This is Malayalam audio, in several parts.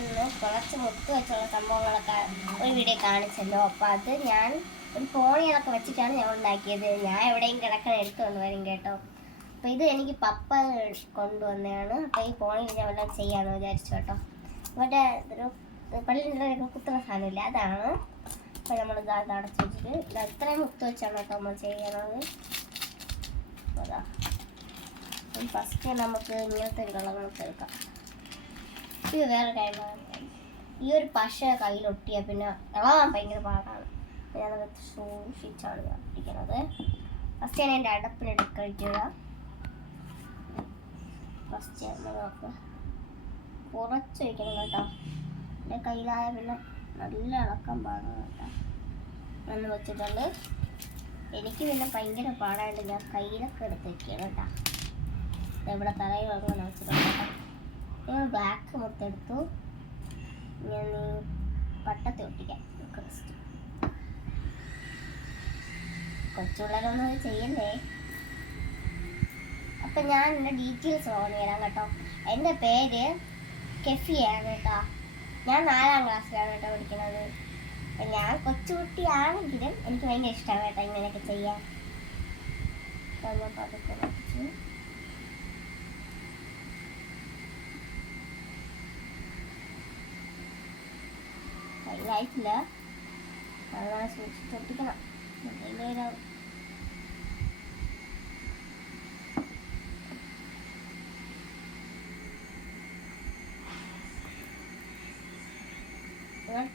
ഞാനിന്ന് കുറച്ച് മുത്ത് വെച്ചുള്ള സംഭവങ്ങളൊക്കെ ഒരു വീഡിയോ കാണിച്ചല്ലോ. അപ്പോൾ അത് ഞാൻ ഒരു ഫോണിലൊക്കെ വെച്ചിട്ടാണ് ഞാൻ ഉണ്ടാക്കിയത്. ഞാൻ എവിടെയും കിടക്കാൻ എടുത്തു കൊണ്ടുവരും കേട്ടോ. അപ്പോൾ ഇത് എനിക്ക് പപ്പ കൊണ്ടുവന്നതാണ്. അപ്പോൾ ഈ ഫോണിൽ ഞാൻ വല്ലതും ചെയ്യാമെന്ന് വിചാരിച്ചു കേട്ടോ. ഇവിടെ ഒരു പള്ളിയിലൊക്കെ കുത്തുന്ന സാധനമില്ല, അതാണ്. അപ്പോൾ നമ്മളിത് അത് അടച്ചു വെച്ചിട്ട് ഇത് എത്രയും മുത്ത് വെച്ചാണ് കേട്ടോ നമ്മൾ ചെയ്യണത്. അതാ ഫസ്റ്റ് നമുക്ക് ഇങ്ങനത്തെ ഒരു കളർ നമുക്ക് എടുക്കാം. ഇത് വേറെ കാര്യമാണ്, ഈ ഒരു പശ കയ്യിലൊട്ടിയാൽ പിന്നെ ഇളകാൻ ഭയങ്കര പാടാണ്. ഞാനത് സൂക്ഷിച്ചാണ് ഞാൻ ഒട്ടിക്കുന്നത്. ഫസ്റ്റ് ഞാൻ എൻ്റെ അടപ്പിലെടുക്കുക. ഫസ്റ്റ് നമുക്ക് കുറച്ച് വയ്ക്കണം കേട്ടോ. എൻ്റെ കയ്യിലായ പിന്നെ നല്ല ഇളക്കാൻ പാടാണ് കേട്ടോ. ഒന്ന് വെച്ചിട്ടുണ്ട്. എനിക്ക് പിന്നെ ഭയങ്കര പാടായിട്ട് ഞാൻ കയ്യിലൊക്കെ എടുത്ത് വയ്ക്കുകയാണ് കേട്ടോ. ഇവിടെ തലയിൽ അങ്ങനെ വെച്ചിട്ടുണ്ട് കേട്ടോ. ഞാൻ ബ്ലാക്ക് മൊത്തെടുത്തു. ഞാൻ പട്ടത്തി ഒട്ടിക്കാം. കൊച്ചുപിള്ളേരൊന്നും ചെയ്യണ്ടേ. അപ്പം ഞാൻ എൻ്റെ ഡീറ്റെയിൽസ് പറഞ്ഞു തരാം കേട്ടോ. എൻ്റെ പേര് കെഫിയാണ് കേട്ടോ. ഞാൻ 4ാം ക്ലാസ്സിലാണ് കേട്ടോ പഠിക്കുന്നത്. ഞാൻ കൊച്ചുകുട്ടിയാണെങ്കിലും എനിക്ക് ഭയങ്കര ഇഷ്ടമാണ് കേട്ടോ ഇങ്ങനെയൊക്കെ ചെയ്യാൻ. പതുക്കെ വെച്ചു. കയ്യിലായിട്ടില്ല, അങ്ങനെ സൂക്ഷിച്ചൊട്ടിക്കണം.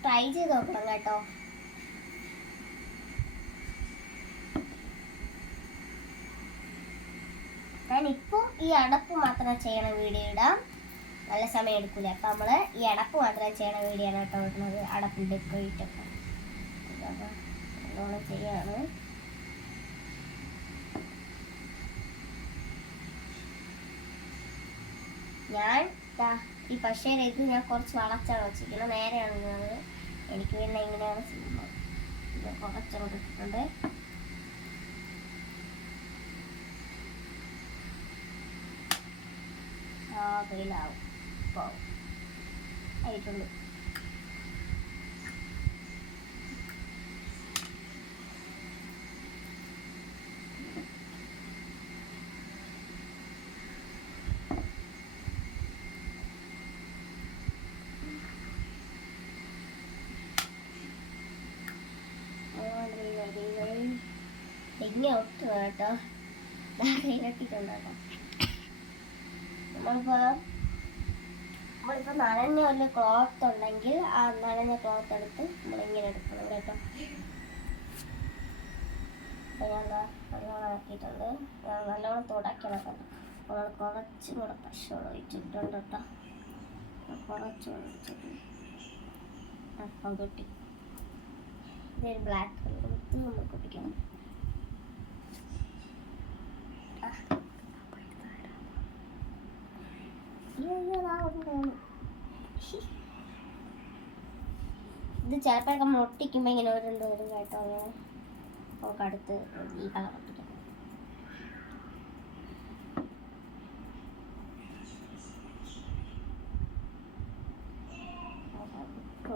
ട്രൈ ചെയ്ത് നോക്കണം കേട്ടോ. ഞാനിപ്പോൾ ഈ അടപ്പ് മാത്രം ചെയ്യണ വീഡിയോ ഇടാം. നല്ല സമയം എടുക്കില്ല. അപ്പം നമ്മൾ ഈ അടപ്പ് മാത്രം ചെയ്യണ വീഡിയോ ആണ് കേട്ടോ ഇടുന്നത്. അടപ്പിൽ ഡെക്കറേറ്റൊക്കെ നല്ലോണം ചെയ്യാണ്. ഞാൻ ഈ പശയിലേക്ക് ഞാൻ കുറച്ച് വളച്ചാണ് വെച്ചിരിക്കുന്നത്. നേരെയാണ് ഇടുന്നത്. എനിക്ക് പിന്നെ ഇങ്ങനെയാണ് ചെയ്യുന്നത്. ഇത് കുറച്ചങ്ങോട്ട് ഇട്ടിട്ടുണ്ട്. കയ്യിലാവും ഇപ്പോൾ ആയിട്ടുണ്ട്. ഇങ്ങനെ ഒട്ടുക കേട്ടോ. കയ്യിലെത്തിയിട്ടുണ്ട് കേട്ടോ. നമ്മളിപ്പോൾ നനഞ്ഞ ഒരു ക്ലോത്ത് ഉണ്ടെങ്കിൽ ആ നനഞ്ഞ ക്ലോത്ത് എടുത്ത് നമ്മളിങ്ങനെ എടുക്കണം കേട്ടോ. അപ്പോൾ ഞാൻ നല്ലോണം ആക്കിയിട്ടുണ്ട്. നല്ലോണം തുടയ്ക്കണം കേട്ടോ. നമ്മൾ കുറച്ചും കൂടെ പശ ഒഴിച്ചിട്ടുണ്ട് കേട്ടോ. കുറച്ച് ഒഴിച്ചിട്ട് അപ്പം കുട്ടി ഇതൊരു ബ്ലാക്ക് കളർ കൊടുത്ത് നമ്മൾ കുട്ടിക്കണം. ഇത് ചിലപ്പോൾ നമ്മൾ ഒട്ടിക്കുമ്പോൾ ഇങ്ങനെ വരും കേട്ടോ. നമുക്ക് അടുത്ത് ഈ കളർ ഒട്ടിക്കാം.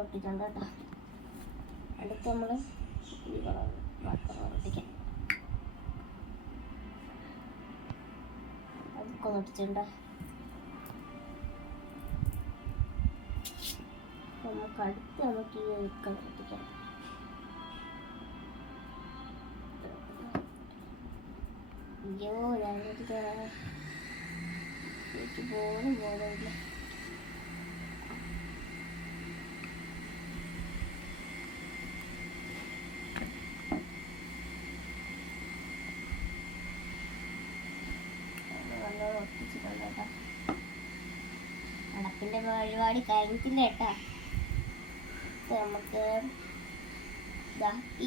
ഒട്ടിട്ടുണ്ട് കേട്ടോ. അടുത്ത് നമ്മൾ ഈ കളർ ബ്ലാക്ക് കളർ ഒട്ടിക്കാം. അതൊക്കെ ഒട്ടിച്ചിട്ടുണ്ട്. നമുക്ക് അടുത്ത് നമുക്ക് ഈ കളർ ഒട്ടിക്കാം. അയ്യോ ഞാനൊരു എനിക്ക് പോലും പോകില്ല. നല്ലോണം ഒട്ടിച്ചിട്ടുണ്ട് കേട്ടോ. അടപ്പിൻ്റെ പരിപാടി കഴിഞ്ഞിട്ടില്ല കേട്ടോ. നമുക്ക്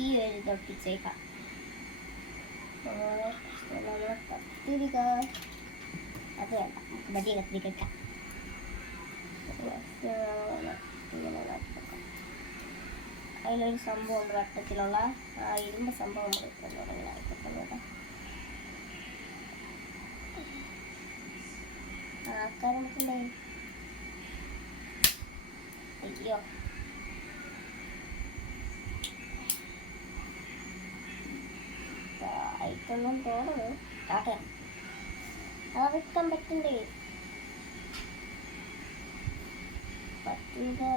ഈ ഒരു തൊട്ടിച്ചേക്കാം. നമ്മൾ കത്തിരിക്ക അത് വേണ്ട, നമുക്ക് വലിയ കത്തിരിക്ക ഇട്ടാം. അതിലൊരു സംഭവമുണ്ട് വട്ടത്തിലുള്ള ഇരുമ്പ് സംഭവം കേട്ടോ. ആക്കാൻ നമുക്കുണ്ടായി അയ്യോ അയക്കൊന്നും തോന്നുന്നു കാട്ടെ അതൊക്കെ പറ്റണ്ടേ പറ്റില്ല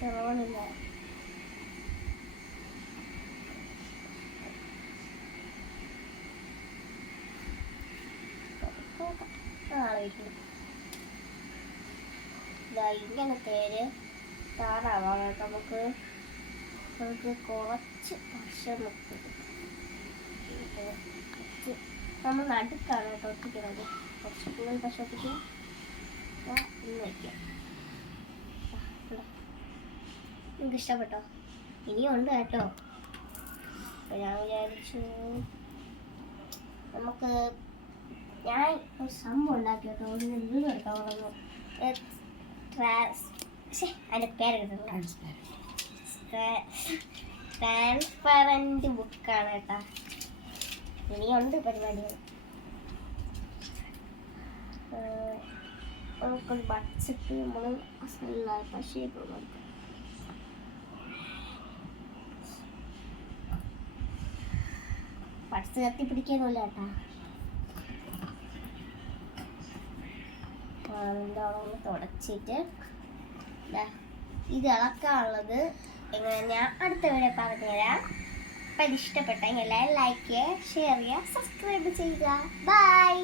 തോന്നില്ല ഇങ്ങനത്തെ താറാവാണ് നമുക്ക് കുറച്ച് ഭക്ഷണം നമ്മൾ നടുക്കാണ് കേട്ടോ ഒട്ടിക്കുന്നത് കുറച്ച് കൂടുതൽ പക്ഷെ ഒട്ടിക്കുക ഇന്ന് വയ്ക്കാം നിങ്ങൾക്ക് ഇഷ്ടപ്പെട്ടോ ഇനിയും ഉണ്ട് കേട്ടോ അപ്പം ഞാൻ വിചാരിച്ചു നമുക്ക് ഞാൻ ഒരു സംഭവം ഉണ്ടാക്കി കേട്ടോ ഒരു വീട് എടുക്കാൻ പറഞ്ഞു അതിൻ്റെ പേരെടുത്തത് ട്രാൻസ്പെറൻറ്റ് ബുക്കാണ് കേട്ടോ ഇനിയുണ്ട് പരിപാടികൾ നമുക്കൊരു ബഡ്ജറ്റ് നമ്മൾ പക്ഷേ പട്സ് കത്തി പിടിക്കാനല്ല കേട്ടാ എന്താണെന്ന് തുടച്ചിട്ട് ഇത് ഇളക്കാനുള്ളത് എങ്ങനെ ഞാൻ അടുത്ത വീഡിയോ പറഞ്ഞുതരാം. അപ്പം ഇത് ഇഷ്ടപ്പെട്ടെങ്കിൽ എല്ലാവരും ലൈക്ക് ചെയ്യുക, ഷെയർ ചെയ്യുക, സബ്സ്ക്രൈബ് ചെയ്യുക. ബൈ.